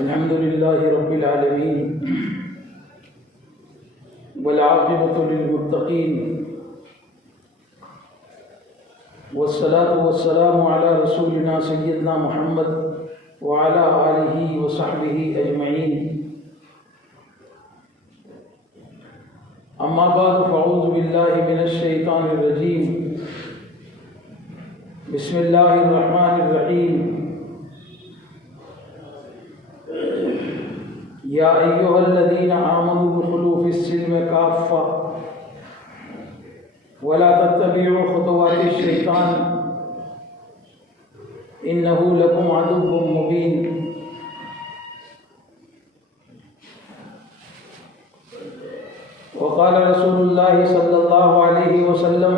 الحمد لله رب العالمين والعاقبة للمتقين والصلاة والسلام على رسولنا سيدنا محمد وعلى آله وصحبه أجمعين. أما بعد فأعوذ بالله من الشيطان الرجيم. بسم الله الرحمن الرحيم. يا أيها الذين آمنوا ادخلوا في السلم كافة ولا تتبعوا خطوات الشيطان إنه لكم عدو مبين. وقال رسول الله صلى الله عليه وسلم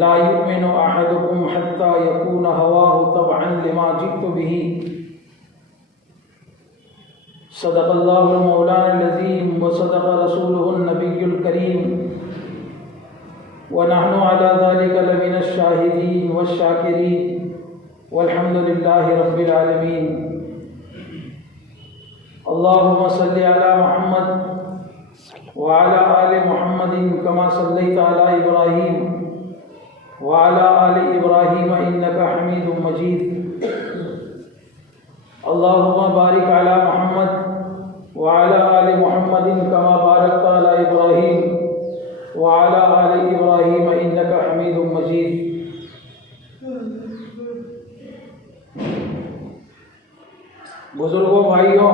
لا يؤمن أحدكم حتى يكون هواه تبعا لما جئت به. صدق الله المولانا العظيم وصدق رسوله النبي الكريم ونحن على ذلك لمن الشاهدين والشاكرين والحمد لله رب العالمين. اللهم صل على محمد وعلى آل محمد كما صليت على إبراهيم وعلى آل إبراهيم إنك حميد مجيد. اللهم بارك على محمد وعلى آل محمد كما باركت على إبراهيم وعلى آل إبراهيم إنك حميد مجيد. بزرگوں، بھائیوں،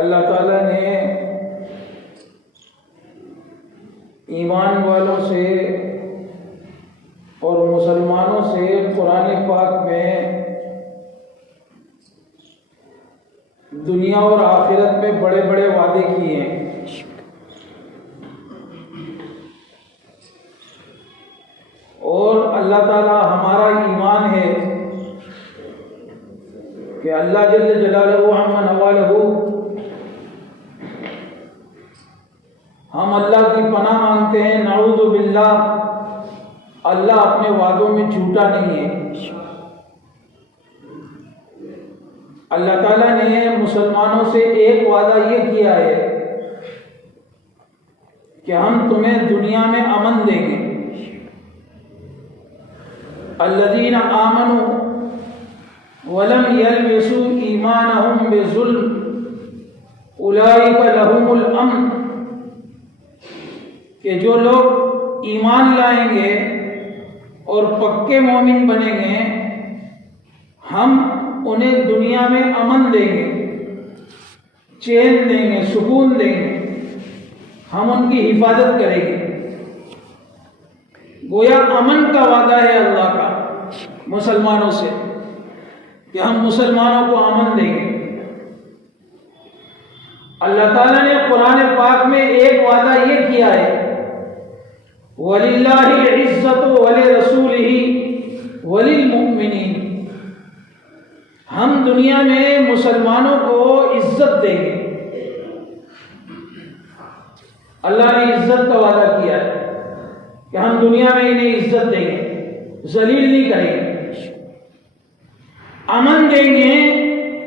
اللہ تعالیٰ نے ایمان والوں سے اور مسلمانوں سے قرآن پاک میں دنیا اور آخرت میں بڑے بڑے وعدے کیے ہیں. اور اللہ تعالیٰ ہمارا ایمان ہے کہ اللہ جل جلالہ عما نوالہ، ہم اللہ کی پناہ مانگتے ہیں، نعوذ باللہ، اللہ اپنے وعدوں میں جھوٹا نہیں ہے. اللہ تعالیٰ نے مسلمانوں سے ایک وعدہ یہ کیا ہے کہ ہم تمہیں دنیا میں امن دیں گے. الذین آمنوا ولم یلبسوا ایمانہم بظلم اولئک لہم الامن، کہ جو لوگ ایمان لائیں گے اور پکے مومن بنیں گے، ہم انہیں دنیا میں امن دیں گے، چین دیں گے، سکون دیں گے، ہم ان کی حفاظت کریں گے. گویا امن کا وعدہ ہے اللہ کا مسلمانوں سے کہ ہم مسلمانوں کو امن دیں گے. اللہ تعالیٰ نے قرآن پاک میں ایک وعدہ یہ کیا ہے، وَلِلَّهِ الْعِزَّةُ وَلِرَسُولِهِ وَلِلْمُؤْمِنِينَ، ہم دنیا میں مسلمانوں کو عزت دیں گے. اللہ نے عزت کا وعدہ کیا ہے کہ ہم دنیا میں انہیں عزت دیں گے، ذلیل نہیں کریں گے، امن دیں گے،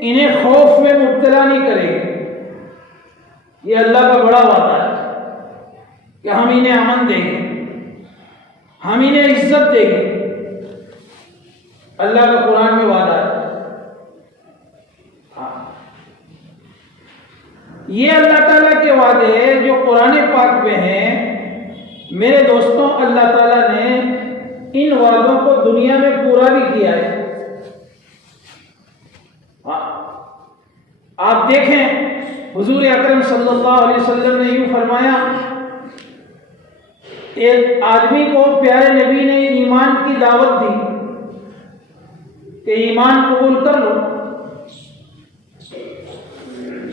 انہیں خوف میں مبتلا نہیں کریں گے. یہ اللہ کا بڑا وعدہ ہے کہ ہم انہیں امن دیں گے، ہم انہیں عزت دیں گے. اللہ کا قرآن میں وعدہ ہے. یہ اللہ تعالیٰ کے وعدے ہیں جو قرآن پاک میں ہیں. میرے دوستوں، اللہ تعالیٰ نے ان وعدوں کو دنیا میں پورا بھی کیا ہے. آپ دیکھیں، حضور اکرم صلی اللہ علیہ وسلم نے یوں فرمایا، ایک آدمی کو پیارے نبی نے ایمان کی دعوت دی کہ ایمان قبول کر لو.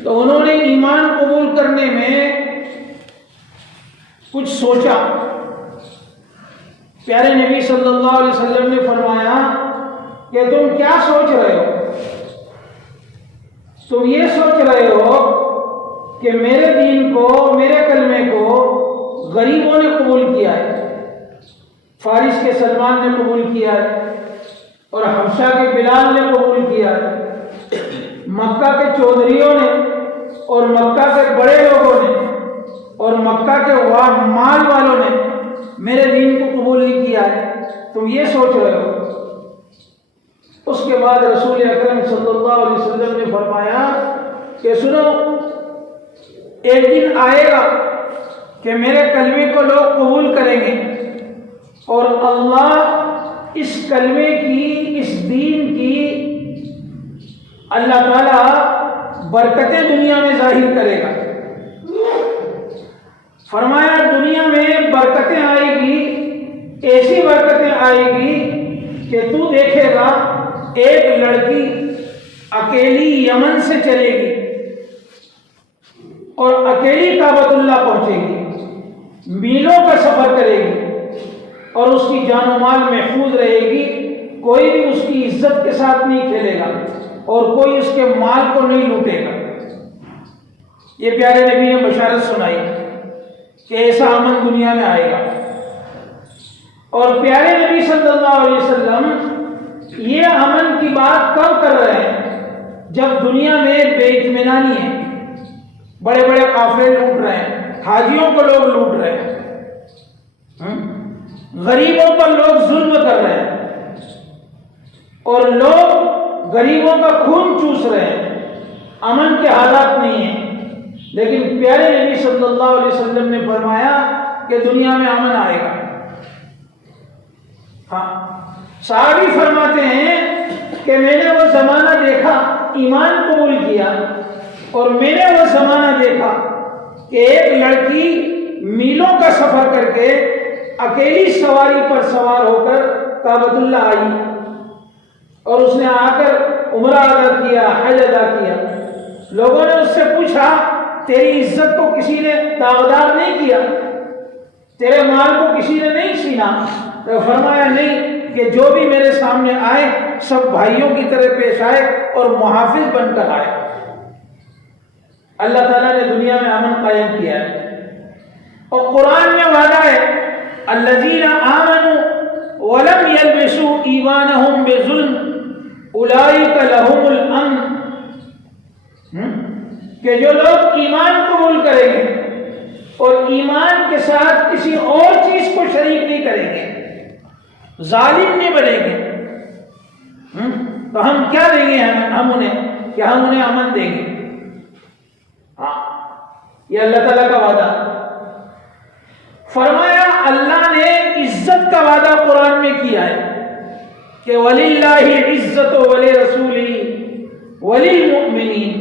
تو انہوں نے ایمان قبول کرنے میں کچھ سوچا. پیارے نبی صلی اللہ علیہ وسلم نے فرمایا کہ تم کیا سوچ رہے ہو؟ تم یہ سوچ رہے ہو کہ میرے دین کو، میرے کلمے کو غریبوں نے قبول کیا ہے، فارس کے سلمان نے قبول کیا ہے، اور حبشہ کے بلال نے قبول کیا ہے، مکہ کے چودھریوں نے اور مکہ کے بڑے لوگوں نے اور مکہ کے مال والوں نے میرے دین کو قبول نہیں کیا ہے، تم یہ سوچ رہے ہو۔ اس کے بعد رسول اکرم صلی اللہ علیہ وسلم نے فرمایا کہ سنو، ایک دن آئے گا کہ میرے کلمے کو لوگ قبول کریں گے، اور اللہ اس کلمے کی، اس دین کی اللہ تعالی برکتیں دنیا میں ظاہر کرے گا۔ فرمایا دنیا میں برکتیں آئے گی، ایسی برکتیں آئے گی کہ تو دیکھے گا ایک لڑکی اکیلی یمن سے چلے گی اور اکیلی کعبۃ اللہ پہنچے گی، میلوں کا سفر کرے گی، اور اس کی جان و مال محفوظ رہے گی، کوئی بھی اس کی عزت کے ساتھ نہیں کھیلے گا اور کوئی اس کے مال کو نہیں لوٹے گا۔ یہ پیارے نبی نے بشارت سنائی کہ ایسا امن دنیا میں آئے گا۔ اور پیارے نبی صلی اللہ علیہ وسلم یہ امن کی بات کب کر رہے ہیں؟ جب دنیا میں بے اطمینانی ہے، بڑے بڑے قافلے لوٹ رہے ہیں، حاجیوں کو لوگ لوٹ رہے ہیں، غریبوں پر لوگ ظلم کر رہے ہیں، اور لوگ غریبوں کا خون چوس رہے ہیں، امن کے حالات نہیں ہیں۔ لیکن پیارے نبی صلی اللہ علیہ وسلم نے فرمایا کہ دنیا میں امن آئے گا۔ ہاں، صحابی فرماتے ہیں کہ میں نے وہ زمانہ دیکھا، ایمان قبول کیا، اور میں نے وہ زمانہ دیکھا کہ ایک لڑکی میلوں کا سفر کر کے اکیلی سواری پر سوار ہو کر کعبۃ اللہ آئی، اور اس نے آ کر عمرہ ادا کیا، حج ادا کیا۔ لوگوں نے اس سے پوچھا تیری عزت کو کسی نے داغدار نہیں کیا، تیرے مال کو کسی نے نہیں چھینا؟ تو فرمایا نہیں، کہ جو بھی میرے سامنے آئے سب بھائیوں کی طرح پیش آئے اور محافظ بن کر آئے۔ اللہ تعالیٰ نے دنیا میں امن قائم کیا ہے، اور قرآن میں وعدہ ہے الذین آمنوا ولم یلبسوا ایمانہم بظلم اولئک لہم الامن، کہ جو لوگ ایمان قبول کریں گے اور ایمان کے ساتھ کسی اور چیز کو شریک نہیں کریں گے، ظالم نہیں بنیں گے، تو ہم کیا دیں گے؟ ہم انہیں امن دیں گے۔ ہاں، یہ اللہ تعالیٰ کا وعدہ۔ فرمایا اللہ نے عزت کا وعدہ قرآن میں کیا ہے کہ وَلِلَّهِ الْعِزَّةُ وَلِرَسُولِهِ وَلِلْمُؤْمِنِينَ،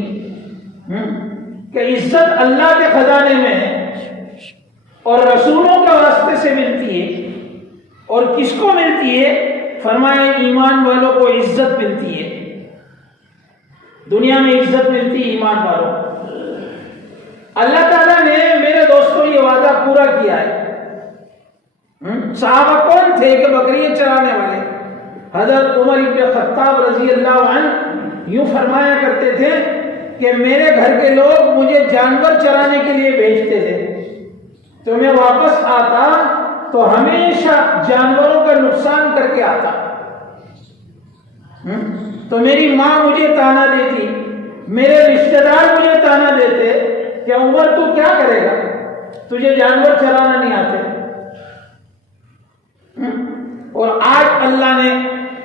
کہ عزت اللہ کے خزانے میں ہے اور رسولوں کے واسطے سے ملتی ہے۔ اور کس کو ملتی ہے؟ فرمایا ایمان والوں کو عزت ملتی ہے، دنیا میں عزت ملتی ہے ایمان والوں کو۔ اللہ تعالیٰ نے میرے دوستوں یہ وعدہ پورا کیا ہے۔ صحابہ کون تھے کہ بکریاں چرانے والے؟ حضرت عمر بن خطاب رضی اللہ عنہ یوں فرمایا کرتے تھے کہ میرے گھر کے لوگ مجھے جانور چرانے کے لیے بھیجتے تھے، تو میں واپس آتا تو ہمیشہ جانوروں کا نقصان کر کے آتا۔ تو میری ماں مجھے تانا دیتی، میرے رشتہ دار مجھے تانا دیتے کہ عمر تو کیا کرے گا، تجھے جانور چلانا نہیں آتے۔ اور آج اللہ نے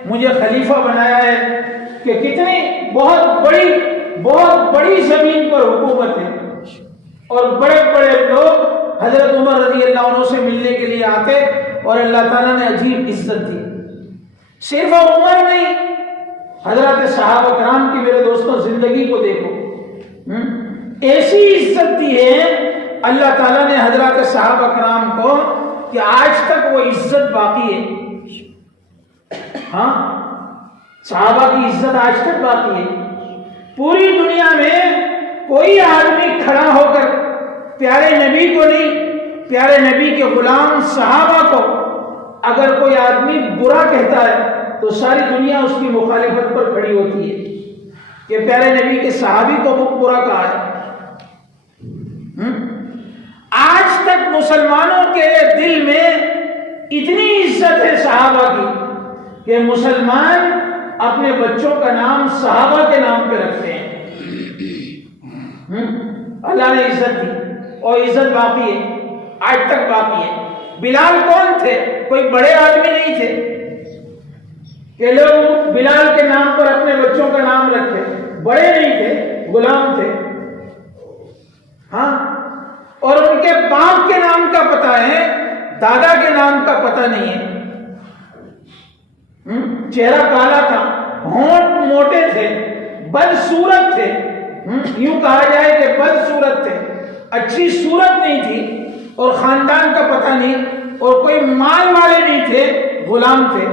مجھے خلیفہ بنایا ہے کہ کتنی بہت بڑی زمین پر حکومت ہے، اور بڑے بڑے لوگ حضرت عمر رضی اللہ عنہ سے ملنے کے لیے آتے، اور اللہ تعالیٰ نے عجیب عزت دی۔ صرف عمر نہیں، حضرت صحابہ کرام کی میرے دوستوں زندگی کو دیکھو، ایسی عزت دی ہے اللہ تعالیٰ نے حضرت صحابہ کرام کو کہ آج تک وہ عزت باقی ہے۔ ہاں، صحابہ کی عزت آج تک باقی ہے۔ پوری دنیا میں کوئی آدمی کھڑا ہو کر پیارے نبی کو نہیں، پیارے نبی کے غلام صحابہ کو اگر کوئی آدمی برا کہتا ہے تو ساری دنیا اس کی مخالفت پر کھڑی ہوتی ہے کہ پیارے نبی کے صحابی کو برا کہا ہے۔ آج تک مسلمانوں کے دل میں اتنی عزت ہے صحابہ کی کہ مسلمان اپنے بچوں کا نام صحابہ کے نام پہ رکھتے ہیں۔ اللہ نے عزت دی اور عزت باقی ہے، آج تک باقی ہے۔ بلال کون تھے؟ کوئی بڑے آدمی نہیں تھے کہ لوگ بلال کے نام پر اپنے بچوں کا نام رکھتے، بڑے نہیں تھے، غلام تھے۔ ہاں، اور ان کے باپ کے نام کا پتہ ہے، دادا کے نام کا پتہ نہیں ہے۔ چہرہ کالا تھا، ہونٹ موٹے تھے، بدصورت تھے، یوں کہا جائے کہ بدصورت تھے، اچھی صورت نہیں تھی، اور خاندان کا پتہ نہیں، اور کوئی مال والے نہیں تھے، غلام تھے۔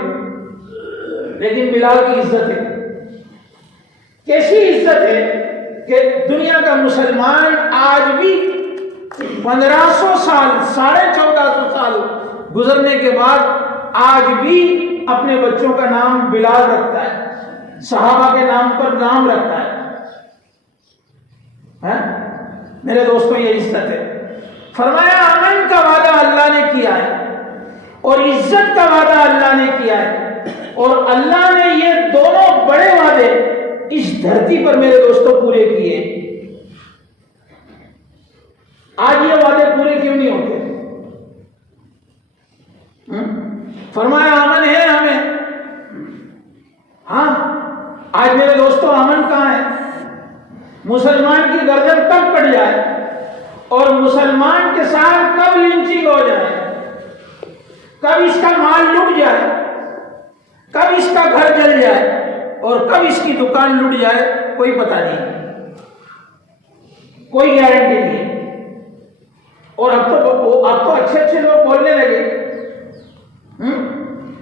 لیکن بلال کی عزت ہے، کیسی عزت ہے کہ دنیا کا مسلمان آج بھی 1500 سال 1450 سال گزرنے کے بعد آج بھی اپنے بچوں کا نام بلال رکھتا ہے، صحابہ کے نام پر نام رکھتا ہے۔ میرے دوستوں، یہ عزت ہے۔ فرمایا امن کا وعدہ اللہ نے کیا ہے اور عزت کا وعدہ اللہ نے کیا ہے، اور اللہ نے یہ دونوں بڑے وعدے اس دھرتی پر میرے دوستوں پورے کیے۔ آج یہ وعدے پورے کیوں نہیں ہوتے؟ فرمایا امن ہے ہمیں۔ ہاں، آج میرے دوستوں امن کہاں ہے؟ مسلمان کی گردن کب کٹ جائے اور مسلمان کے ساتھ کب لنچنگ ہو جائے، کب اس کا مال لٹ جائے، کب اس کا گھر جل جائے اور کب اس کی دکان لٹ جائے، کوئی پتہ نہیں، کوئی گارنٹی نہیں۔ اور اب تو اچھے اچھے لوگ بولنے لگے،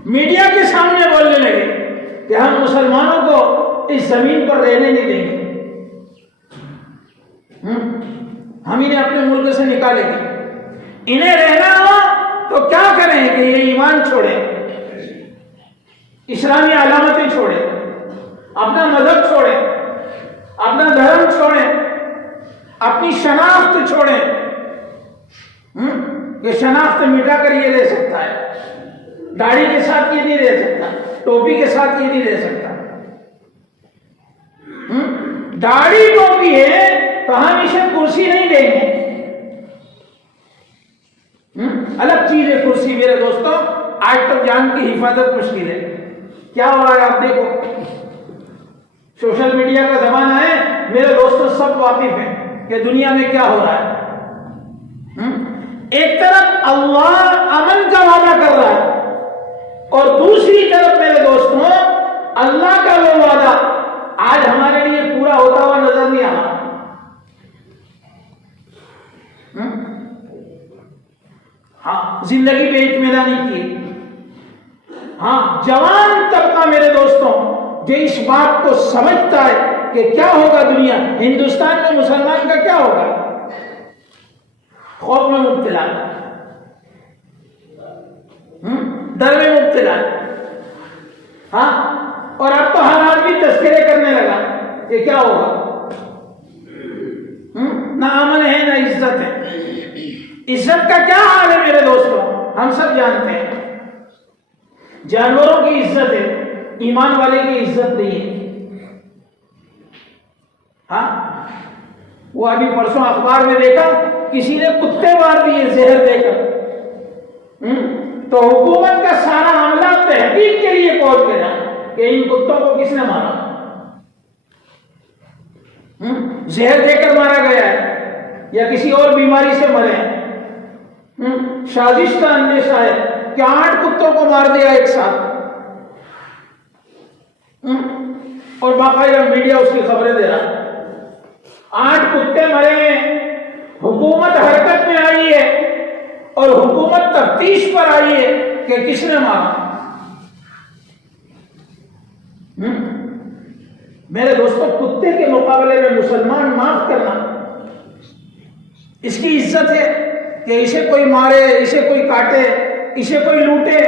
میڈیا کے سامنے بولنے لگے کہ ہم مسلمانوں کو اس زمین پر رہنے نہیں دیں گے، ہم انہیں اپنے ملک سے نکالیں گے۔ انہیں رہنا ہو تو کیا کریں کہ یہ ایمان چھوڑیں، اسلامی علامتیں چھوڑیں، اپنا مذہب چھوڑیں، اپنا دھرم چھوڑیں، اپنی شناخت چھوڑیں۔ یہ شناخت مٹا کر یہ رہ سکتا ہے، داڑھی کے ساتھ یہ نہیں رہ سکتا، ٹوپی کے ساتھ یہ نہیں رہ سکتا۔ داڑھی ٹوپی ہے تو ہم اسے کرسی نہیں دیں گے، الگ چیز ہے کرسی۔ میرے دوستوں، آج تک جان کی حفاظت مشکل ہے۔ کیا ہو رہا ہے آپ دیکھو، سوشل میڈیا کا زمانہ ہے، میرے دوستوں سب واقف ہیں کہ دنیا میں کیا ہو رہا ہے۔ ایک طرف اللہ امن کا وعدہ کر رہا ہے اور دوسری طرف میرے دوستوں اللہ کا وہ وعدہ آج ہمارے لیے پورا ہوتا ہوا نظر نہیں آ رہا۔ ہاں، زندگی پہ اطمینانی کی۔ ہاں، جوان طبقہ میرے دوستوں جو اس بات کو سمجھتا ہے کہ کیا ہوگا دنیا، ہندوستان میں مسلمان کا کیا ہوگا، خوف میں مبتلا، ڈر میں مبتلا۔ ہاں، اور اب تو ہر آدمی تذکرے کرنے لگا کہ کیا ہوگا۔ نہ امن ہے نہ عزت ہے۔ عزت کا کیا حال ہے میرے دوستوں، ہم سب جانتے ہیں۔ جانوروں کی عزت ہے، ایمان والے کی عزت نہیں ہے۔ ہاں، وہ ابھی پرسوں اخبار میں دیکھا، کسی نے کتے مار دیے زہر دے کر، تو حکومت کا سارا عملہ تحقیق کے لیے پہنچ گیا کہ ان کتوں کو کس نے مارا، زہر دے کر مارا گیا ہے یا کسی اور بیماری سے مرے ہیں۔ سازش کا اندیشہ ہے کہ 8 کتوں کو مار دیا ایک ساتھ، اور باقاعدہ میڈیا اس کی خبریں دے رہا ہے۔ 8 کتے مرے ہیں، حکومت حرکت میں آئی ہے اور حکومت تفتیش پر آئی ہے کہ کس نے مارا۔ میرے دوستوں، کتے کے مقابلے میں مسلمان معاف کرنا، اس کی عزت ہے کہ اسے کوئی مارے، اسے کوئی کاٹے، اسے کوئی لوٹے،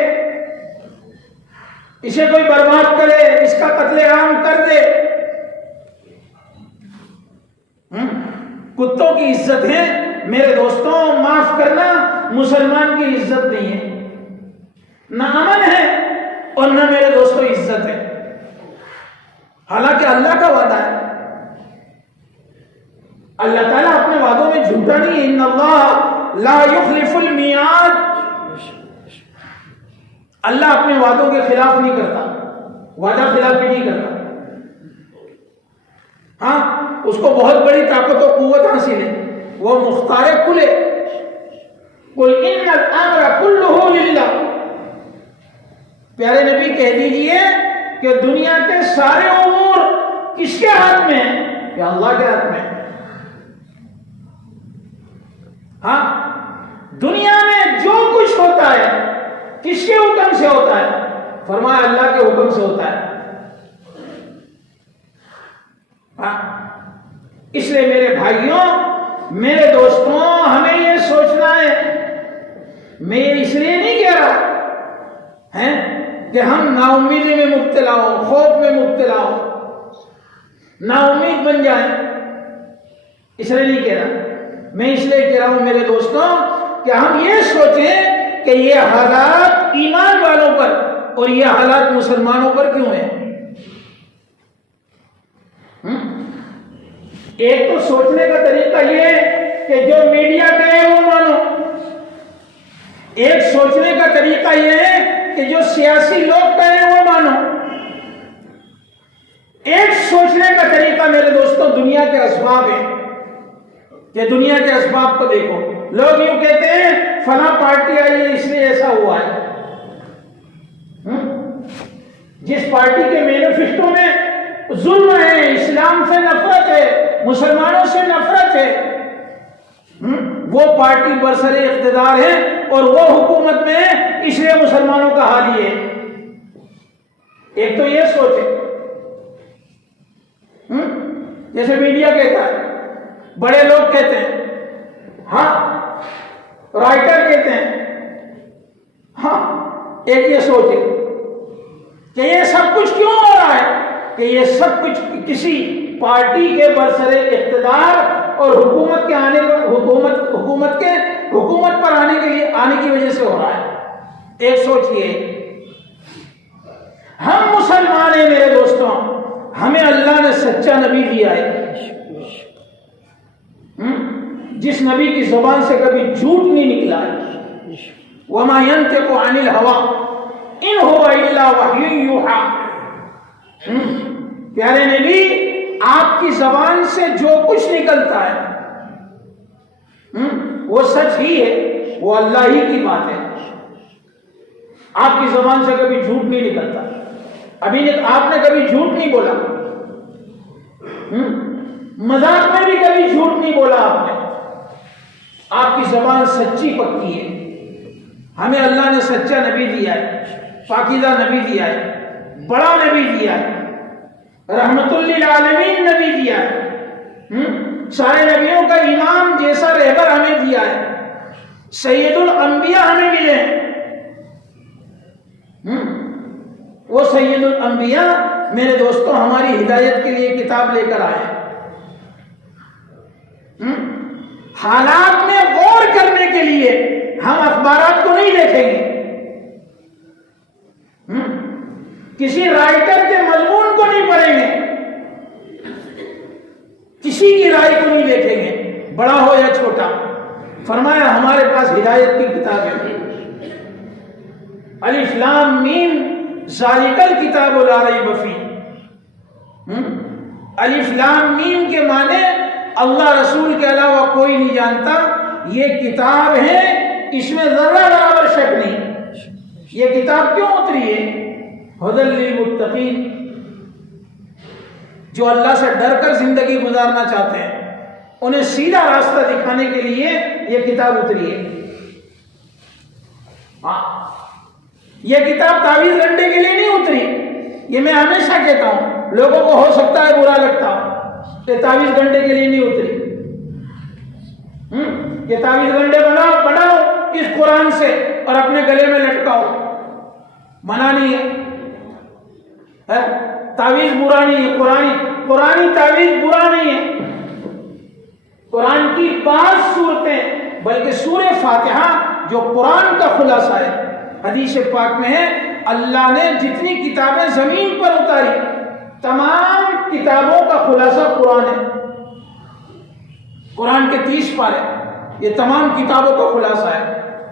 اسے کوئی برباد کرے، اس کا قتل عام کر دے۔ کتوں کی عزت ہے میرے دوستوں، معاف کرنا مسلمان کی عزت نہیں ہے۔ نہ امن ہے اور نہ میرے دوستوں عزت ہے، حالانکہ اللہ کا وعدہ ہے۔ اللہ تعالیٰ اپنے وعدوں میں جھوٹا نہیں ہے، ان اللہ لا یخلف المیعاد، اللہ اپنے وعدوں کے خلاف نہیں کرتا، وعدہ خلافی نہیں کرتا۔ ہاں اس کو بہت بڑی طاقت و قوت حاصل ہے، وہ مختار کل ہے۔ قل ان الامر کلہ للہ، پیارے نبی کہہ دیجئے کہ دنیا کے سارے امور کس کے ہاتھ میں ہیں؟ کہ اللہ کے ہاتھ میں ہیں۔ ہاں دنیا میں جو کچھ ہوتا ہے کس کے حکم سے ہوتا ہے؟ فرمایا اللہ کے حکم سے ہوتا ہے۔ ہاں اس لیے میرے بھائیوں، میرے دوستوں، ہمیں یہ سوچنا ہے، میں اس لیے نہیں کہہ رہا ہے کہ ہم نا امیدی میں مبتلا ہو، خوف میں مبتلا ہو، نا امید بن جائیں، اس لیے نہیں کہہ رہا۔ میں اس لیے کہہ رہا ہوں میرے دوستوں کہ ہم یہ سوچیں کہ یہ حالات ایمان والوں پر اور یہ حالات مسلمانوں پر کیوں ہیں۔ ایک تو سوچنے کا طریقہ یہ ہے کہ جو میڈیا کہے وہ مانو، ایک سوچنے کا طریقہ یہ ہے کہ جو سیاسی لوگ کہیں وہ مانو، ایک سوچنے کا طریقہ میرے دوستوں دنیا کے اسباب ہیں کہ دنیا کے اسباب کو دیکھو۔ لوگ یوں کہتے ہیں فلاں پارٹی آئی ہے اس لیے ایسا ہوا ہے۔ جس پارٹی کے مینیفیسٹو میں ظلم ہے، اسلام سے نفرت ہے، مسلمانوں سے نفرت ہے، وہ پارٹی برسر اقتدار ہے اور وہ حکومت میں ہے، اس لیے مسلمانوں کا حال یہ ہے۔ ایک تو یہ سوچ ہے، جیسے میڈیا کہتا ہے، بڑے لوگ کہتے ہیں، ہاں رائٹر کہتے ہیں، ہاں ایک یہ سوچ ہے کہ یہ سب کچھ کیوں ہو رہا ہے، کہ یہ سب کچھ کسی پارٹی کے برسر اقتدار اور حکومت کے آنے پر حکومت پر آنے کی وجہ سے ہو رہا ہے۔ ایک سوچ یہ، ہم مسلمان ہیں میرے دوستوں، ہمیں اللہ نے سچا نبی دیا ہے، جس نبی کی زبان سے کبھی جھوٹ نہیں نکلا ہے۔ وما ينطق عن الهوى ان هو الا وحی یوحی، پیارے نبی آپ کی زبان سے جو کچھ نکلتا ہے وہ سچ ہی ہے، وہ اللہ ہی کی بات ہے۔ آپ کی زبان سے کبھی جھوٹ نہیں نکلتا، ابھی آپ نے کبھی جھوٹ نہیں بولا، مذاق میں بھی کبھی جھوٹ نہیں بولا آپ نے، آپ کی زبان سچی پکی ہے۔ ہمیں اللہ نے سچا نبی دیا ہے، پاکیزہ نبی دیا ہے، بڑا نبی دیا ہے، رحمت للعالمین نبی دیا ہے، سارے نبیوں کا امام جیسا رہبر ہمیں دیا ہے، سید الانبیاء ہمیں ملے ہیں۔ وہ سید الانبیاء میرے دوستوں ہماری ہدایت کے لیے کتاب لے کر آئے ہیں۔ حالات میں غور کرنے کے لیے ہم اخبارات کو نہیں دیکھیں گے، کسی رائٹر کے مضمون کو نہیں پڑھیں گے، کسی کی رائے کو نہیں دیکھیں گے، بڑا ہو یا چھوٹا۔ فرمایا ہمارے پاس ہدایت کی کتاب ہے، الف لام میم ذالک الکتاب لا ریب فیہ۔ الف لام میم کے معنی اللہ رسول کے علاوہ کوئی نہیں جانتا، یہ کتاب ہے، اس میں ذرہ برابر شک نہیں۔ یہ کتاب کیوں اتری ہے؟ ھدی للمتقین، جو اللہ سے ڈر کر زندگی گزارنا چاہتے ہیں انہیں سیدھا راستہ دکھانے کے لیے یہ کتاب اتری ہے۔ یہ کتاب تعویذ گھنٹے کے لیے نہیں اتری، یہ میں ہمیشہ کہتا ہوں، لوگوں کو ہو سکتا ہے برا لگتا ہو، کہ تعویذ گھنٹے کے لیے نہیں اتری، کہ تعویذ گھنٹے بناؤ اس قرآن سے اور اپنے گلے میں لٹکاؤ، منع نہیں ہے، تعویذ برا نہیں ہے، قرآنی تعویذ برا نہیں ہے۔ قرآن کی 5 سورتیں بلکہ سورہ فاتحہ جو قرآن کا خلاصہ ہے، حدیث پاک میں ہے اللہ نے جتنی کتابیں زمین پر اتاری تمام کتابوں کا خلاصہ قرآن ہے. قرآن کے 30 پارے یہ تمام کتابوں کا خلاصہ ہے.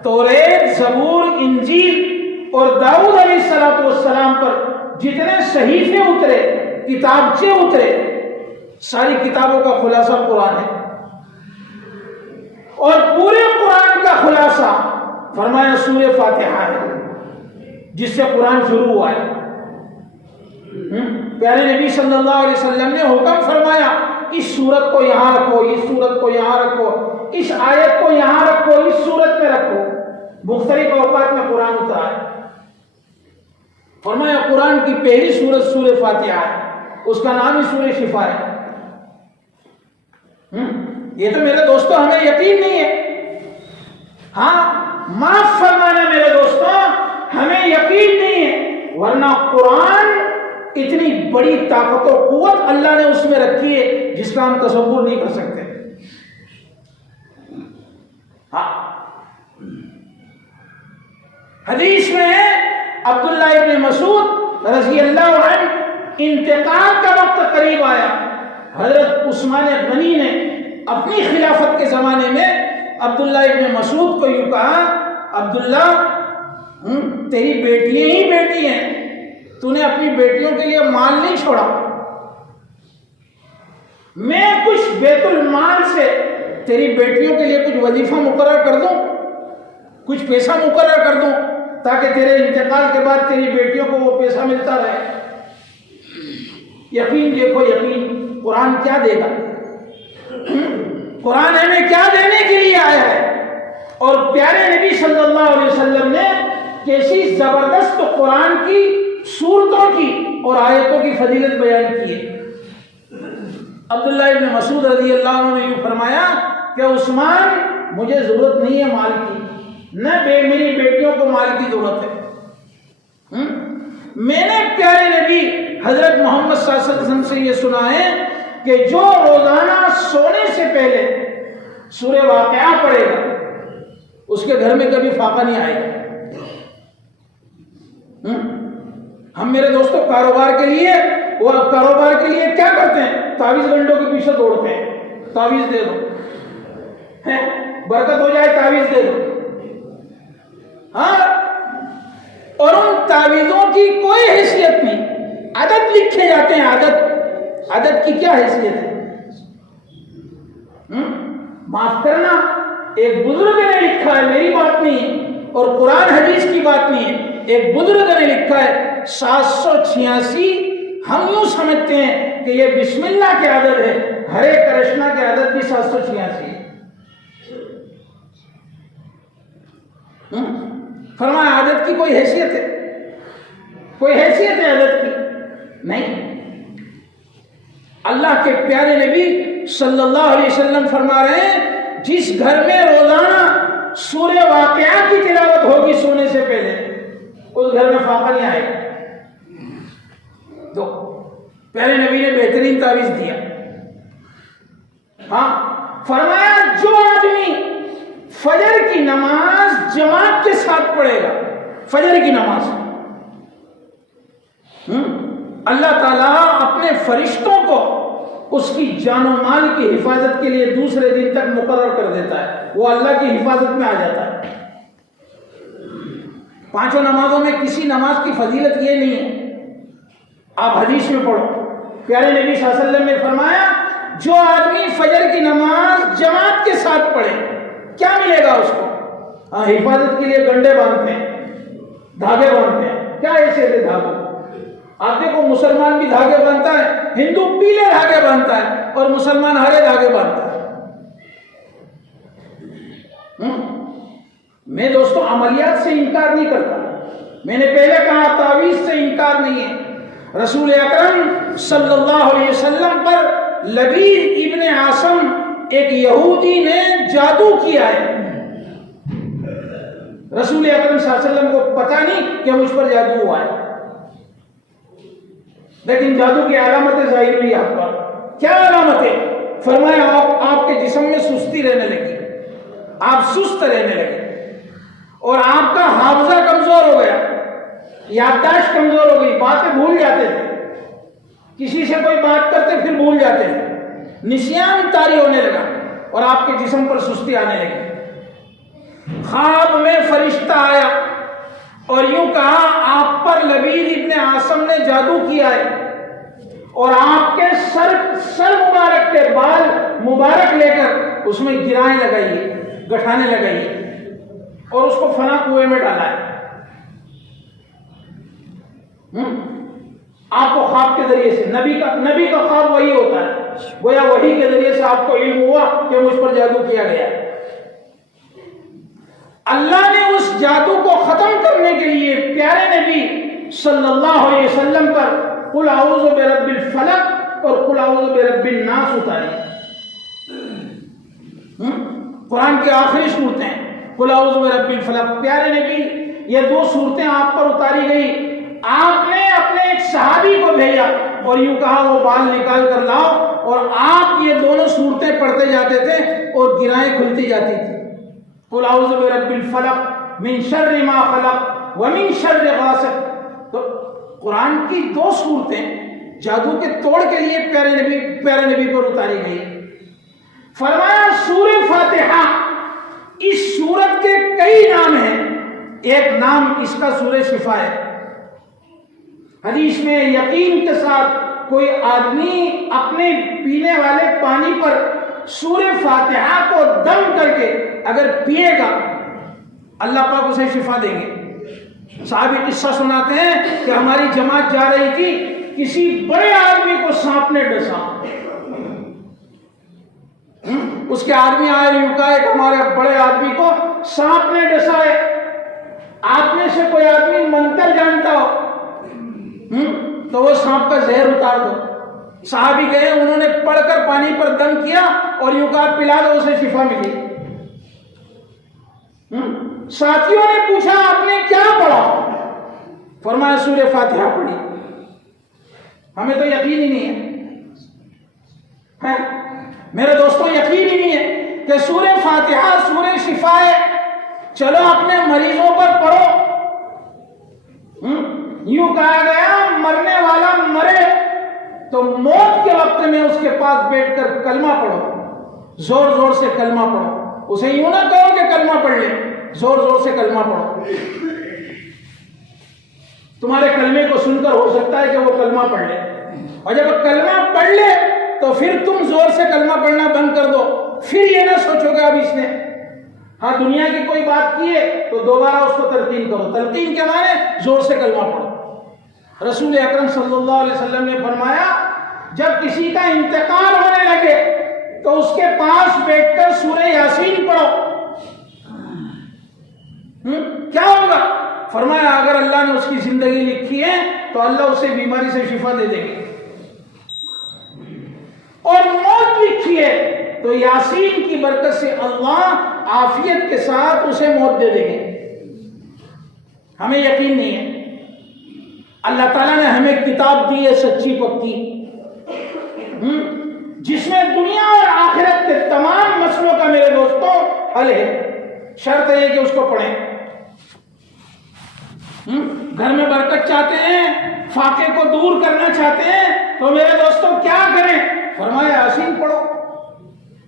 توریت، زبور، انجیل اور داؤد علیہ السلام پر جتنے صحیفے اترے، کتابچے اترے، ساری کتابوں کا خلاصہ قرآن ہے. اور پورے قرآن کا خلاصہ فرمایا سورہ فاتحہ ہے جس سے قرآن شروع ہوا ہے. پیارے نبی صلی اللہ علیہ وسلم نے حکم فرمایا اس سورت کو یہاں رکھو، اس سورت کو یہاں رکھو، اس آیت کو یہاں رکھو، اس سورت میں رکھو. مختلف اوقات میں قرآن اترا ہے. فرمایا قرآن کی پہلی سورت سورہ فاتحہ ہے، اس کا نام ہی سورہ شفا ہے. یہ تو میرے دوستوں ہمیں یقین نہیں ہے. ہاں معاف فرمانا میرے دوستوں، ہمیں یقین نہیں ہے، ورنہ قرآن اتنی بڑی طاقت و قوت اللہ نے اس میں رکھی ہے جس کا ہم تصور نہیں کر سکتے. ہاں حدیث میں عبداللہ ابن مسعود رضی اللہ عنہ انتقال کا وقت قریب آیا. حضرت عثمان غنی نے اپنی خلافت کے زمانے میں عبداللہ ابن مسعود کو یوں کہا، عبداللہ تیری بیٹیاں ہی بیٹی ہیں، تو نے اپنی بیٹیوں کے لیے مال نہیں چھوڑا. میں کچھ بیت المال سے تیری بیٹیوں کے لیے کچھ وظیفہ مقرر کر دوں، کچھ پیسہ مقرر کر دوں تاکہ تیرے انتقال کے بعد تیری بیٹیوں کو وہ پیسہ ملتا رہے. یقین دیکھو، یقین قرآن کیا دے گا. قرآن ہمیں کیا دینے کے لیے آیا ہے. اور پیارے نبی صلی اللہ علیہ وسلم نے کیسی زبردست قرآن کی سورتوں کی اور آیتوں کی فضیلت بیان کی ہے. عبداللہ ابن مسعود رضی اللہ عنہ نے یوں فرمایا کہ عثمان مجھے ضرورت نہیں ہے مال کی، نہ میری بیٹیوں کو مال کی ضرورت ہے. میں نے پیارے نبی حضرت محمد صلی اللہ علیہ وسلم سے یہ سنا ہے کہ جو روزانہ سونے سے پہلے سورہ واقعہ پڑھے گا اس کے گھر میں کبھی فاقہ نہیں آئے گا. ہم میرے دوستوں کاروبار کے لیے کیا کرتے ہیں؟ تعویذ گنڈوں کے پیچھے دوڑتے ہیں. تعویذ دے دو، برکت ہو جائے، تعویذ دے دو. ہاں، اور ان تعویذوں کی کوئی حیثیت نہیں. عدد لکھے جاتے ہیں. عدد کی کیا حیثیت ہے؟ معاف کرنا، ایک بزرگ نے لکھا ہے، میری بات نہیں ہے اور قرآن حدیث کی بات نہیں ہے. ایک بزرگ نے لکھا ہے 786. ہم یوں سمجھتے ہیں کہ یہ بسم اللہ کے عدد ہے، ہرے کرشنا کے عدد بھی 786 ہے. فرمایا عدد کی کوئی حیثیت ہے؟ کوئی حیثیت ہے عدد کی؟ نہیں. اللہ کے پیارے نبی صلی اللہ علیہ وسلم فرما رہے ہیں جس گھر میں روزانہ سورہ واقعہ کی تلاوت ہوگی سونے سے پہلے اس گھر میں فاقہ نہیں آئے گا. تو پیارے نبی نے بہترین تعویذ دیا. ہاں فرمایا جو آدمی فجر کی نماز جماعت کے ساتھ پڑھے گا، فجر کی نماز، اللہ تعالیٰ اپنے فرشتوں کو اس کی جان و مال کی حفاظت کے لیے دوسرے دن تک مقرر کر دیتا ہے. وہ اللہ کی حفاظت میں آ جاتا ہے. 5 نمازوں میں کسی نماز کی فضیلت یہ نہیں ہے. آپ حدیث میں پڑھو، پیارے نبی صلی اللہ علیہ وسلم نے فرمایا جو آدمی فجر کی نماز جماعت کے ساتھ پڑھے کیا ملے گا اس کو؟ حفاظت کے لیے گنڈے باندھتے ہیں، دھاگے باندھتے ہیں. کیا ایسے تھے دھاگے؟ آپ دیکھو مسلمان بھی دھاگے باندھتا ہے، ہندو پیلے دھاگے باندھتا ہے اور مسلمان ہرے دھاگے باندھتا ہے. میں دوستوں عملیات سے انکار نہیں کرتا. میں نے پہلے کہا تعویذ سے انکار نہیں ہے. رسول اکرم صلی اللہ علیہ وسلم پر لبید ابن عاصم ایک یہودی نے جادو کیا ہے. رسول اکرم صلی اللہ علیہ وسلم کو پتہ نہیں کہ مجھ پر جادو ہوا ہے، لیکن جادو کی علامتیں ظاہر ہوئی. آپ پر کیا علامتیں؟ فرمایا آپ کے جسم میں سستی رہنے لگی، آپ سست رہنے لگے اور آپ کا حافظہ کمزور ہو گیا، یادداشت کمزور ہو گئی، باتیں بھول جاتے تھے، کسی سے کوئی بات کرتے پھر بھول جاتے تھے، نسیان طاری ہونے لگا اور آپ کے جسم پر سستی آنے لگی۔ خواب میں فرشتہ آیا اور یوں کہا آپ پر لبید ابن عاصم نے جادو کیا ہے اور آپ کے سر مبارک کے بال مبارک لے کر اس میں گرائیں لگائیے، گٹھانے لگائیے اور اس کو فلاں کنویں میں ڈالا ہے۔ آپ کو خواب کے ذریعے سے نبی کا خواب وہی ہوتا ہے، گویا وہی کے ذریعے سے آپ کو علم ہوا کہ مجھ پر جادو کیا گیا۔ اللہ نے اس جادو کو ختم کرنے کے لیے پیارے نبی صلی اللہ علیہ وسلم پر قل اعوذ برب الفلق اور قل اعوذ برب الناس اتاری۔ قرآن کی آخری صورتیں قل اعوذ برب الفلق، پیارے نبی یہ دو صورتیں آپ پر اتاری گئی۔ آپ نے اپنے ایک صحابی کو بھیجا اور یوں کہا وہ بال نکال کر لاؤ، اور آپ یہ دونوں صورتیں پڑھتے جاتے تھے اور گرائیں کھلتی جاتی تھی۔ قل اعوذ برب الفلق من شر ما خلق ومن شر غاسق۔ تو قرآن کی دو صورتیں جادو کے توڑ کے لیے پیارے نبی پر اتاری گئی۔ فرمایا سورہ فاتحہ، اس سورت کے کئی نام ہیں، ایک نام اس کا سورہ شفا ہے۔ حدیث میں یقین کے ساتھ کوئی آدمی اپنے پینے والے پانی پر سورہ فاتحہ کو دم کر کے اگر پیے گا اللہ پاک اسے شفا دیں گے۔ صحابی قصہ سناتے ہیں کہ ہماری جماعت جا رہی تھی، کسی بڑے آدمی کو سانپ نے ڈسا، اس کے آدمی آئے یوں کہا کہ ہمارے بڑے آدمی کو سانپ نے ڈسا ہے، آپ میں سے کوئی آدمی منتر جانتا ہو تو وہ سانپ کا زہر اتار دو۔ صحابی گئے، انہوں نے پڑھ کر پانی پر دم کیا اور یوں کہا پلا دو، اسے شفا ملی۔ ساتھیوں نے پوچھا آپ نے کیا پڑھا؟ فرمایا سورہ فاتحہ پڑھی۔ ہمیں تو یقین ہی نہیں ہے، میرے دوستوں یقین ہی نہیں ہے کہ سورہ فاتحہ سورہ شفا ہے۔ چلو اپنے مریضوں پر پڑھو۔ یوں کہا گیا مرنے والا مرے تو موت کے وقت میں اس کے پاس بیٹھ کر کلمہ پڑھو، زور زور سے کلمہ پڑھو۔ اسے یوں نہ کہو کہ کلمہ پڑھ لے، زور زور سے کلمہ پڑھو۔ تمہارے کلمے کو سن کر ہو سکتا ہے کہ وہ کلمہ پڑھ لے، اور جب وہ کلمہ پڑھ لے تو پھر تم زور سے کلمہ پڑھنا بند کر دو۔ پھر یہ نہ سوچو کہ اب اس نے دنیا کی کوئی بات کی ہے تو دوبارہ اس کو تلقین کرو۔ تلقین کے معنی زور سے کلمہ پڑھو۔ رسول اکرم صلی اللہ علیہ وسلم نے فرمایا جب کسی کا انتقال ہونے لگے تو اس کے پاس بیٹھ کر سورہ یاسین پڑھو۔ کیا ہوگا؟ فرمایا اگر اللہ نے اس کی زندگی لکھی ہے تو اللہ اسے بیماری سے شفا دے دے گی، اور موت لکھی ہے تو یاسین کی برکت سے اللہ عافیت کے ساتھ اسے موت دے دے گی۔ ہمیں یقین نہیں ہے، اللہ تعالیٰ نے ہمیں کتاب دی ہے سچی پکی، جس میں دنیا اور آخرت کے تمام مسئلوں کا میرے دوستوں حل ہے۔ شرط ہے کہ اس کو پڑھیں۔ گھر میں برکت چاہتے ہیں، فاقے کو دور کرنا چاہتے ہیں تو میرے دوستوں کیا کریں؟ فرمایا یاسین پڑھو۔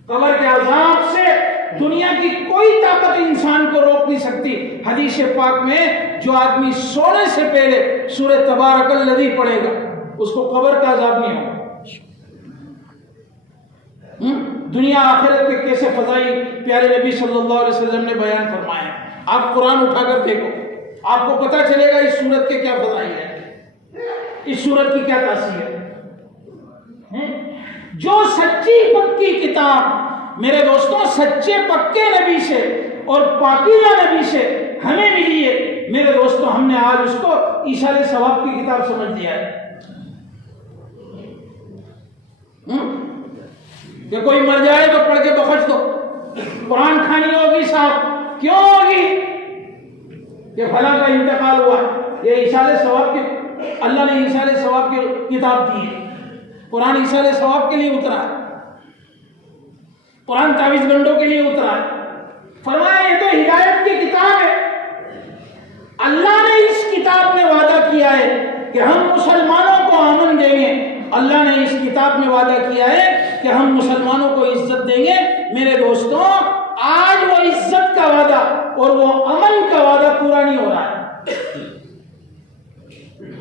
قبر کے عذاب سے دنیا کی کوئی طاقت انسان کو روک نہیں سکتی۔ حدیث پاک میں جو آدمی سونے سے پہلے سورہ تبارک الذی پڑھے گا اس کو قبر کا عذاب نہیں ہوگا۔ دنیا آخرت کے کیسے فضائی پیارے نبی صلی اللہ علیہ وسلم نے بیان فرمائے۔ آپ قرآن اٹھا کر دیکھو، آپ کو پتہ چلے گا اس سورت کے کیا فضائی ہے، اس سورت کی کیا تاثیر ہے۔ جو سچی پکی کتاب میرے دوستوں سچے پکے نبی سے اور پاکیزہ نبی سے ہمیں ملی ہے، میرے دوستوں ہم نے آج اس کو ایصال ثواب کی کتاب سمجھ لیا ہے کہ کوئی مر جائے تو پڑھ کے بخش دو۔ قرآن کھانی ہوگی صاحب، کیوں ہوگی؟ کہ فلاں کا انتقال ہوا، یہ ایصال ثواب کی اللہ نے ایصال ثواب کی کتاب دی ہے۔ قرآن ایصال ثواب کے لیے اترا ہے، قرآن تعویذ گنڈوں کے لیے اترا ہے۔ فرمایا یہ تو ہدایت کی کتاب ہے، اللہ نے اس کتاب میں وعدہ کیا ہے کہ ہم مسلمانوں کو امن دیں گے، اللہ نے اس کتاب میں وعدہ کیا ہے کہ ہم مسلمانوں کو عزت دیں گے۔ میرے دوستوں، آج وہ عزت کا وعدہ اور وہ امن کا وعدہ پورا نہیں ہو رہا ہے۔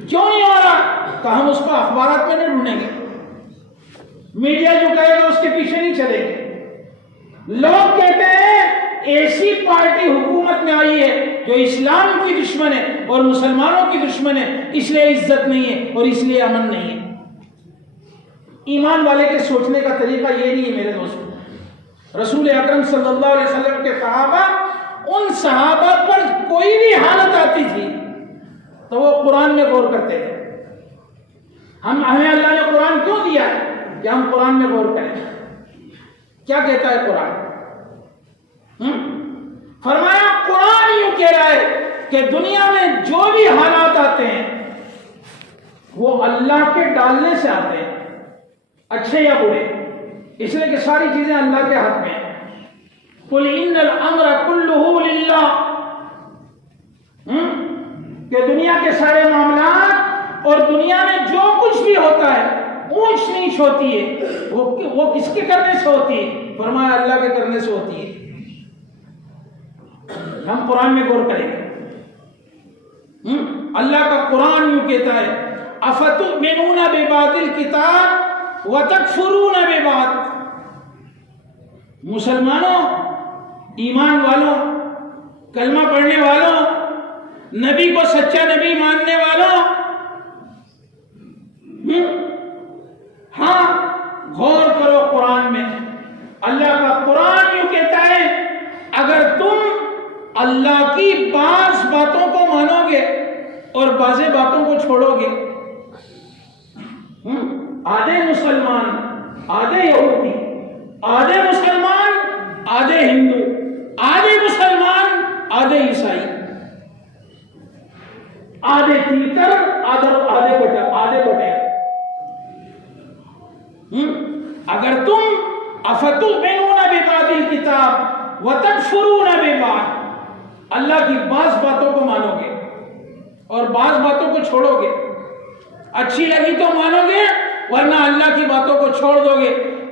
کیوں نہیں ہو رہا؟ کہ ہم اس کو اخبارات میں نہیں ڈھونڈیں گے، میڈیا جو کہے گا اس کے پیچھے نہیں چلیں گے۔ لوگ کہتے ہیں ایسی پارٹی حکومت میں آئی ہے جو اسلام کی دشمن ہے اور مسلمانوں کی دشمن ہے، اس لیے عزت نہیں ہے اور اس لیے امن نہیں ہے۔ ایمان والے کے سوچنے کا طریقہ یہ نہیں ہے میرے دوستوں۔ رسول اکرم صلی اللہ علیہ وسلم کے صحابہ، ان صحابہ پر کوئی بھی حالت آتی تھی تو وہ قرآن میں غور کرتے تھے۔ ہمیں اللہ نے قرآن کیوں دیا ہے کہ ہم قرآن میں غور کریں؟ کیا کہتا ہے قرآن؟ فرمایا قرآن یوں کہہ رہا ہے کہ دنیا میں جو بھی حالات آتے ہیں وہ اللہ کے ڈالنے سے آتے ہیں، اچھے یا برے، اس لیے کہ ساری چیزیں اللہ کے ہاتھ میں ہیں۔ قل ان الامر کلہ للہ، کہ دنیا کے سارے معاملات اور دنیا میں جو کچھ بھی ہوتا ہے، اونچ نیچ ہوتی ہے، وہ کس کے کرنے سے ہوتی ہے؟ فرمایا اللہ کے کرنے سے ہوتی ہے۔ ہم قرآن میں غور کریں گے۔ اللہ کا قرآن یوں کہتا ہے افتؤمنون ببعض الکتاب وتکفرون ببعض، مسلمانوں، ایمان والوں، کلمہ پڑھنے والوں، نبی کو سچا نبی ماننے والوں، ہاں غور کرو قرآن میں۔ اللہ کا قرآن یوں کہتا ہے اگر تم اللہ کی بعض باتوں کو مانو گے اور بعض باتوں کو چھوڑو گے، آدھے مسلمان آدھے یہودی، آدھے مسلمان آدھے ہندو، آدھے مسلمان آدھے عیسائی، آدھے تیتر آدھے بٹیر۔ اگر تم افتؤمنون ببعض الکتاب وتکفرون ببعض، اللہ کی بعض باتوں کو مانو گے اور بعض باتوں کو چھوڑو گے، اچھی لگی تو مانو گے ورنہ اللہ کی باتوں کو چھوڑ دو گے۔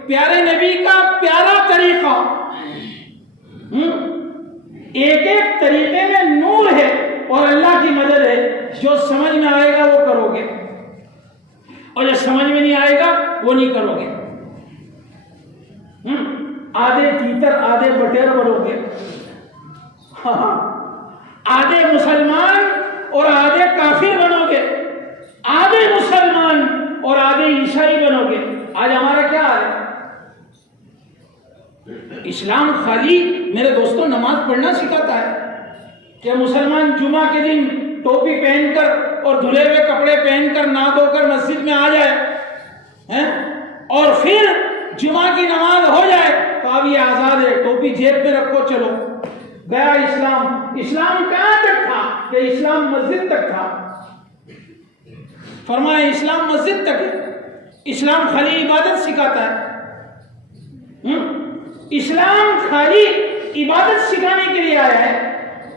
پیارے نبی کا پیارا طریقہ، ایک ایک طریقے میں نور ہے اور اللہ کی مدد ہے۔ جو سمجھ میں آئے گا وہ کرو گے اور جو سمجھ میں نہیں آئے گا وہ نہیں کرو گے۔ آدھے تیتر آدھے بٹیر بنو گے، آدھے مسلمان اور آدھے کافر بنو گے، آدھے مسلمان اور آدھے عیسائی بنو گے۔ آج ہمارا کیا حال ہے؟ اسلام خالی میرے دوستوں نماز پڑھنا سکھاتا ہے کہ مسلمان جمعہ کے دن ٹوپی پہن کر اور دھلے ہوئے کپڑے پہن کر نہا دھو کر مسجد میں آ جائے اور پھر جمعہ کی نماز ہو جائے تو اب یہ آزاد ہے، ٹوپی جیب میں رکھو چلو گیا اسلام۔ اسلام کہاں تک تھا کہ اسلام مسجد تک تھا؟ فرمایا اسلام مسجد تک ہے۔ اسلام خالی عبادت سکھاتا ہے، اسلام خالی عبادت سکھانے کے لیے آیا ہے۔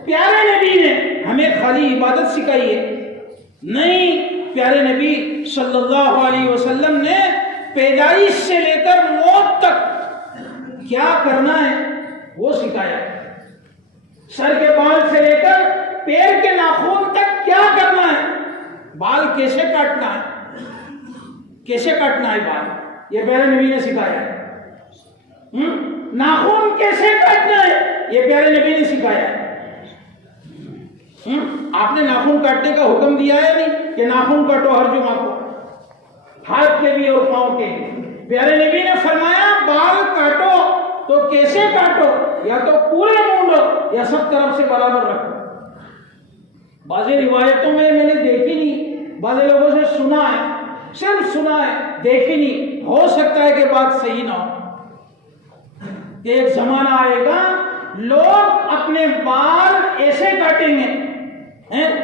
پیارے نبی نے ہمیں خالی عبادت سکھائی ہے؟ نہیں، پیارے نبی صلی اللہ علیہ وسلم نے پیدائش سے لے کر موت تک کیا کرنا ہے وہ سکھایا ہے۔ سر کے بال سے لے کر پیر کے ناخن تک کیا کرنا ہے، بال کیسے کاٹنا ہے، کیسے کاٹنا ہے بال، یہ پیارے نبی نے سکھایا ہے۔ ناخن کیسے کاٹنا ہے، یہ پیارے نبی نے سکھایا ہے۔ آپ نے ناخن کاٹنے کا حکم دیا ہے نہیں کہ ناخن کاٹو ہر جمعہ کو، ہاتھ کے بھی اور پاؤں کے بھی۔ پیارے نبی نے فرمایا بال کاٹو تو کیسے کاٹو، یا تو پورے مونڈو یا سب طرف سے برابر رکھو۔ بعض روایتوں میں نے دیکھی نہیں، بعض لوگوں سے سنا ہے، صرف سنا ہے، دیکھی نہیں، ہو سکتا ہے کہ بات صحیح نہ ہو۔ کہ ایک زمانہ آئے گا لوگ اپنے بال ایسے کاٹیں گے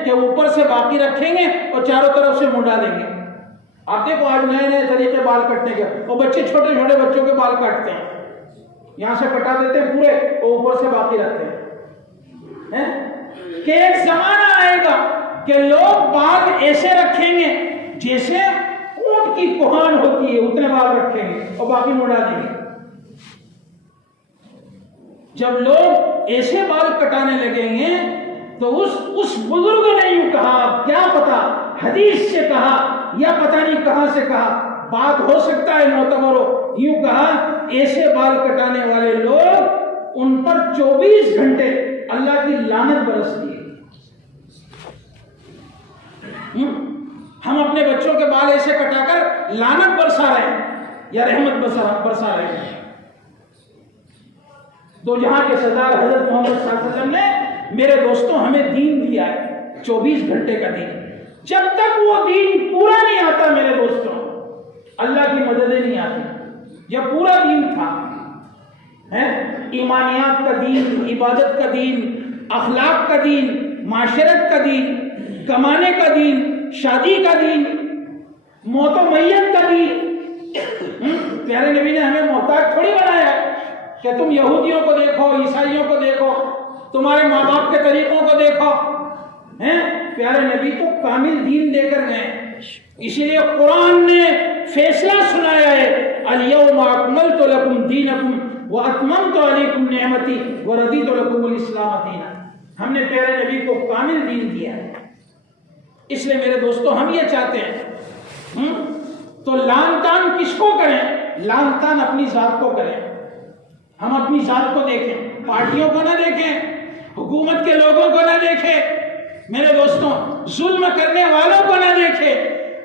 کہ اوپر سے باقی رکھیں گے اور چاروں طرف سے منڈا دیں گے۔ آپ دیکھو آج نئے نئے طریقے بال کٹنے کے، وہ بچے چھوٹے چھوٹے بچوں کے بال کاٹتے ہیں، یہاں سے کٹا دیتے ہیں پورے اور اوپر سے باقی رکھتے ہیں۔ کہ ایک زمانہ آئے گا کہ لوگ بال ایسے رکھیں گے جیسے اونٹ کی کوہان ہوتی ہے، اتنے بال رکھیں گے اور باقی مڑا دیں گے۔ جب لوگ ایسے بال کٹانے لگیں گے تو اس بزرگ نے یوں کہا، کیا پتا حدیث سے کہا یا پتہ نہیں کہاں سے کہا، بات ہو سکتا ہے معتبر ہو، یوں کہا ایسے بال کٹانے والے لوگ ان پر 24 گھنٹے اللہ کی لعنت برستی ہے۔ ہم اپنے بچوں کے بال ایسے کٹا کر لعنت برسا رہے ہیں یا رحمت برسا رہے ہیں؟ دو جہاں کے سردار حضرت محمد صلی اللہ علیہ وسلم نے میرے دوستوں ہمیں دین دیا ہے، 24 گھنٹے کا دین۔ جب تک وہ دین پورا نہیں آتا میرے دوستوں، اللہ کی مددیں نہیں آتی۔ جب پورا دین تھا، ایمانیات کا دین، عبادت کا دین، اخلاق کا دین، معاشرت کا دین، کمانے کا دین، شادی کا دین، موت و میت کا دین، پیارے نبی نے ہمیں محتاج تھوڑی بنایا ہے کہ تم یہودیوں کو دیکھو، عیسائیوں کو دیکھو، تمہارے ماں باپ کے طریقوں کو دیکھو۔ پیارے نبی تو کامل دین دے کر گئے، اسی لیے قرآن نے فیصلہ سنایا ہے، الیوم اکملت لکم دینکم واتممت علیکم نعمتی ورضیت لکم الاسلام دینا۔ ہم نے پیارے نبی کو کامل دین دیا ہے۔ اس لیے میرے دوستو ہم یہ چاہتے ہیں تو لان تان کس کو کریں؟ لان تان اپنی ذات کو کریں۔ ہم اپنی ذات کو دیکھیں، پارٹیوں کو نہ دیکھیں، حکومت کے لوگوں کو نہ دیکھیں میرے دوستوں، ظلم کرنے والوں کو نہ دیکھیں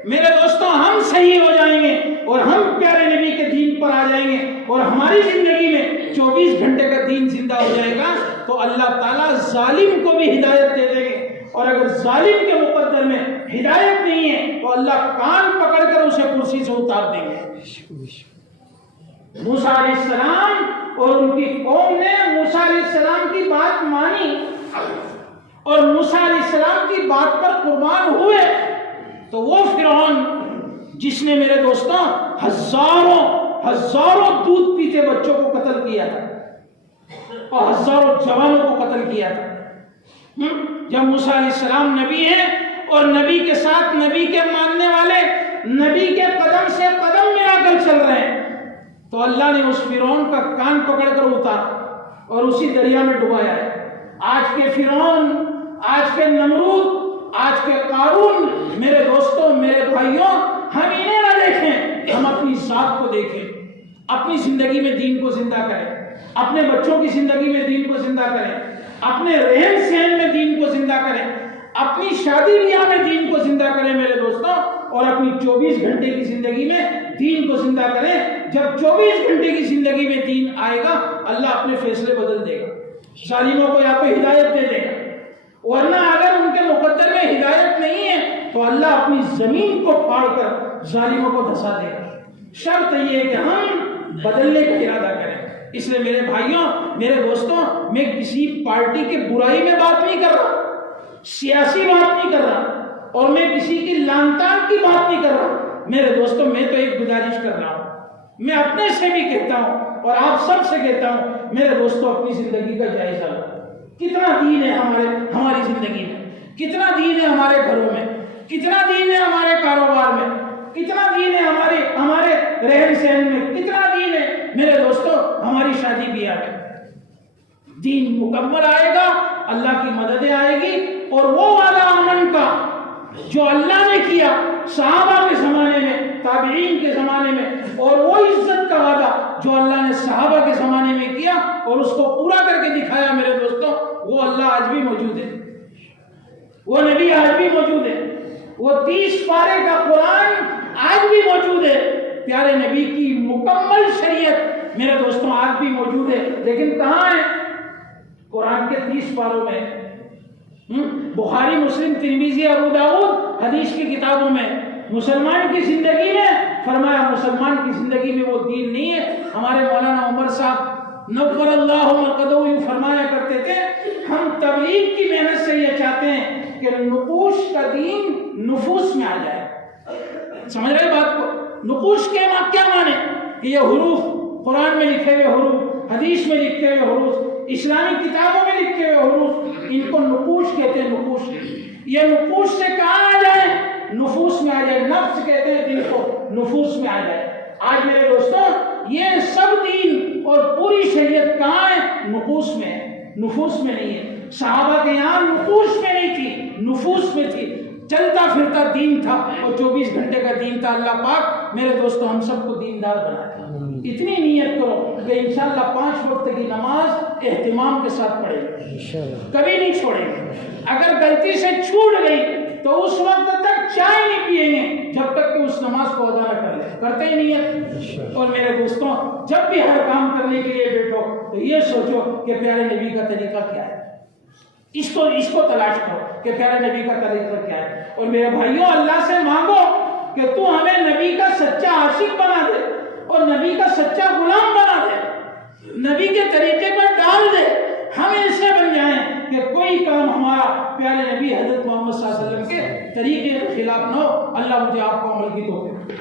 میرے دوستوں۔ ہم صحیح ہو جائیں گے اور ہم پیارے نبی کے دین پر آ جائیں گے اور ہماری زندگی میں 24 گھنٹے کا دین زندہ ہو جائے گا تو اللہ تعالیٰ ظالم کو بھی ہدایت دے دیں گے، اور اگر ظالم کے مقدر میں ہدایت نہیں ہے تو اللہ کان پکڑ کر اسے کرسی سے اتار دیں گے۔ موسیٰ علیہ السلام اور ان کی قوم نے موسیٰ علیہ السلام کی بات مانی اور موسیٰ علیہ السلام کی بات پر قربان ہوئے تو وہ فرعون جس نے میرے دوستوں ہزاروں دودھ پیتے بچوں کو قتل کیا تھا اور ہزاروں جوانوں کو قتل کیا تھا، جب موسیٰ علیہ السلام نبی ہیں اور نبی کے ساتھ نبی کے ماننے والے نبی کے قدم سے قدم ملا کر چل رہے ہیں تو اللہ نے اس فرعون کا کان پکڑ کر اتارا اور اسی دریا میں ڈبایا ہے۔ آج کے فرعون، آج کے نمرود، آج کے قارون میرے دوستوں، میرے بھائیوں، ہم انہیں نہ دیکھیں، ہم اپنی ذات کو دیکھیں، اپنی زندگی میں دین کو زندہ کریں، اپنے بچوں کی زندگی میں دین کو زندہ کریں، اپنے رہن سہن میں دین کو زندہ کریں، اپنی شادی بیاہ میں دین کو زندہ کریں میرے دوستوں، اور اپنی 24 گھنٹے کی زندگی میں دین کو زندہ کریں۔ جب 24 گھنٹے کی زندگی میں دین آئے گا اللہ اپنے فیصلے بدل دے گا، ظالموں کو یا تو ہدایت دے دے گا، ورنہ اگر ان کے مقدر میں ہدایت نہیں ہے تو اللہ اپنی زمین کو پھاڑ کر ظالموں کو دھسا دے گا۔ شرط یہ ہے کہ ہم بدلنے کا ارادہ کریں۔ اس لیے میرے بھائیوں، میرے دوستوں، میں کسی پارٹی کی برائی میں بات نہیں کر رہا، سیاسی بات نہیں کر رہا، اور میں کسی کی لان تان کی بات نہیں کر رہا میرے دوستوں۔ میں تو ایک گزارش کر رہا ہوں، میں اپنے سے بھی کہتا ہوں اور آپ سب سے کہتا ہوں میرے دوستوں، اپنی زندگی کا جائزہ لو۔ کتنا دین ہے ہماری زندگی میں، کتنا دین ہے ہمارے گھروں میں، کتنا دین ہے ہمارے کاروبار میں، کتنا دین ہے ہمارے رہن سہن میں، کتنا دین ہے میرے دوستوں ہماری شادی بیاہ میں۔ دین مکمل آئے گا، اللہ کی مددیں آئے گی، اور وہ والا امن کا جو اللہ نے کیا صحابہ کے زمانے میں، تابعین کے زمانے میں، اور وہ عزت کا وعدہ جو اللہ نے صحابہ کے زمانے میں کیا اور اس کو پورا کر کے دکھایا میرے دوستوں، وہ اللہ آج بھی موجود ہے، وہ نبی آج بھی موجود ہے، وہ 30 پارے کا قرآن آج بھی موجود ہے، پیارے نبی کی مکمل شریعت میرے دوستوں آج بھی موجود ہے، لیکن کہاں ہے؟ قرآن کے 30 پاروں میں، بخاری، مسلم، ترمذی، ابو داؤد حدیث کی کتابوں میں۔ مسلمان کی زندگی میں فرمایا مسلمان کی زندگی میں وہ دین نہیں ہے۔ ہمارے مولانا عمر صاحب نور اللہ مرقدہ فرمایا کرتے تھے، ہم تبلیغ کی محنت سے یہ چاہتے ہیں کہ نقوش کا دین نفوس میں آ جائے۔ سمجھ رہے بات کو؟ نقوش کے کیا معنی؟ یہ حروف، قرآن میں لکھے ہوئے حروف، حدیث میں لکھے ہوئے حروف، اسلامی کتابوں میں لکھے ہوئے حروف، ان کو نقوش کہتے ہیں۔ نقوش، یہ نقوش سے کہاں آ جائے؟ نفوس میں آ جائے۔ نفس کہتے ہیں دل کو، نفوس میں آ جائے۔ آج میرے دوستوں یہ سب دین اور پوری شریعت کہاں ہے؟ نفوس میں ہے، نفوس میں نہیں ہے۔ صحابہ کے یہاں نقوش میں نہیں تھی، نفوس میں تھی۔ چلتا پھرتا دین تھا اور 24 گھنٹے کا دین تھا۔ اللہ پاک میرے دوستوں ہم سب کو دیندار بنا دے۔ اتنی نیت کرو کہ انشاءاللہ 5 وقت کی نماز اہتمام کے ساتھ پڑھیں گے، کبھی نہیں چھوڑیں گے۔ اگر غلطی سے چھوٹ گئی تو اس وقت تک چائے نہیں پیئیں گے جب تک کہ اس نماز کو ادا نہ کر لیں۔ کرتے ہی نیت۔ اور میرے دوستوں جب بھی ہر کام کرنے کے لیے بیٹھو تو یہ سوچو کہ پیارے نبی کا طریقہ کیا ہے، اس کو تلاش کرو کہ پیارے نبی کا طریقہ کیا ہے۔ اور میرے بھائیوں اللہ سے مانگو کہ تو ہمیں نبی کا سچا عاشق بنا دے اور نبی کا سچا غلام بنا دے، نبی کے طریقے پر ڈال دے۔ ہم ایسے بن جائیں کہ کوئی کام ہمارا پیارے نبی حضرت محمد صلی اللہ علیہ وسلم کے طریقے کے خلاف نہ ہو۔ اللہ مجھے آپ کو عمل کی توفیق دے۔